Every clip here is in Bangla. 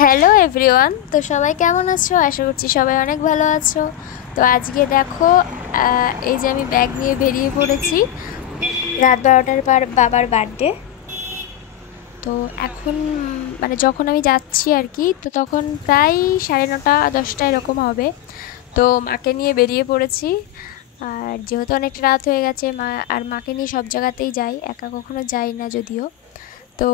হ্যালো এভরিওয়ান, তো সবাই কেমন আছো? আশা করছি সবাই অনেক ভালো আছো। তো আজকে দেখো, এই যে আমি ব্যাগ নিয়ে বেরিয়ে পড়েছি। রাত 12টার পর বাবার বার্থডে। তো এখন মানে যখন আমি যাচ্ছি আর কি, তো তখন প্রায় 9:30-10টা এরকম হবে। তো মাকে নিয়ে বেরিয়ে পড়েছি। আর যেহেতু অনেকটা রাত হয়ে গেছে, মাকে নিয়ে সব জায়গাতেই যাই, একা কখনো যাই না যদিও। তো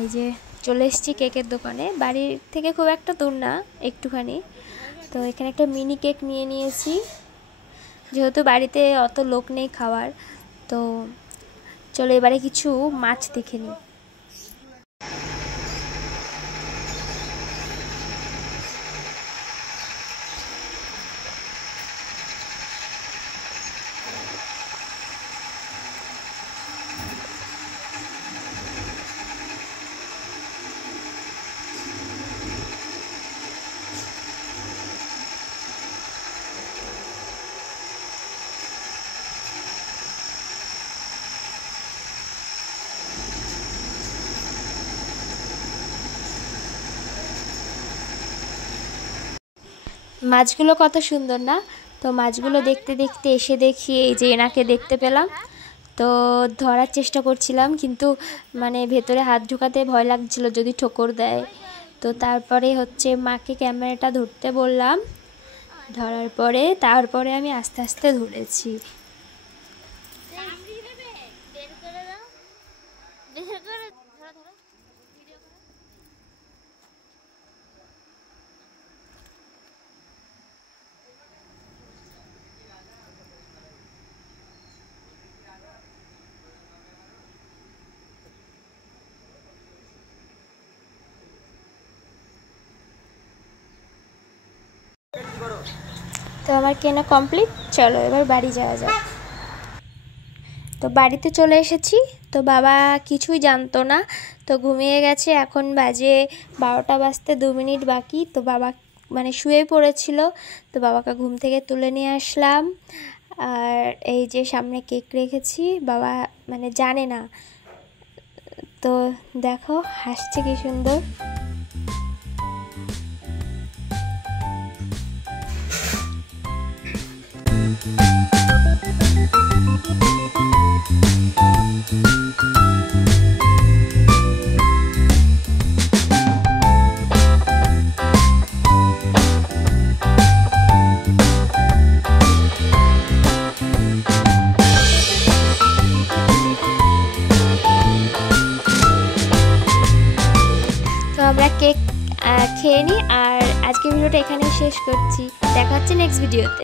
এই যে চলে এসেছি কেকের দোকানে, বাড়ির থেকে খুব একটা দূর না, একটুখানি। তো এখানে একটা মিনি কেক নিয়ে নিয়েছি, যেহেতু বাড়িতে অত লোক নেই খাওয়ার। তো চলো এবারে কিছু মাছ দেখে নিই। মাছগুলো কত সুন্দর না? তো মাছগুলো দেখতে দেখতে এসে দেখি এই যে এনাকে দেখতে পেলাম। তো ধরার চেষ্টা করছিলাম, কিন্তু মানে ভেতরে হাত ঢোকাতে ভয় লাগছিল যদি ঠোকর দেয়। তো তারপরে হচ্ছে মাকে ক্যামেরাটা ধরতে বললাম, ধরার পরে তারপরে আমি আস্তে আস্তে ধরেছি। তো আমার কেনা কমপ্লিট, চলো এবার বাড়ি যাওয়া যাক। তো বাড়িতে চলে এসেছি। তো বাবা কিছুই জানতো না, তো ঘুমিয়ে গেছে। এখন বাজে 12টা বাজতে 2 মিনিট বাকি। তো বাবা মানে শুয়ে পড়েছিল, তো বাবাকে ঘুম থেকে তুলে নিয়ে আসলাম। আর এই যে সামনে কেক রেখেছি, বাবা মানে জানে না। তো দেখো হাসছে কি সুন্দর। তো আমরা কেক খেয়ে নিই, আর আজকের ভিডিওটা এখানেই শেষ করছি। দেখা হচ্ছে নেক্সট ভিডিওতে।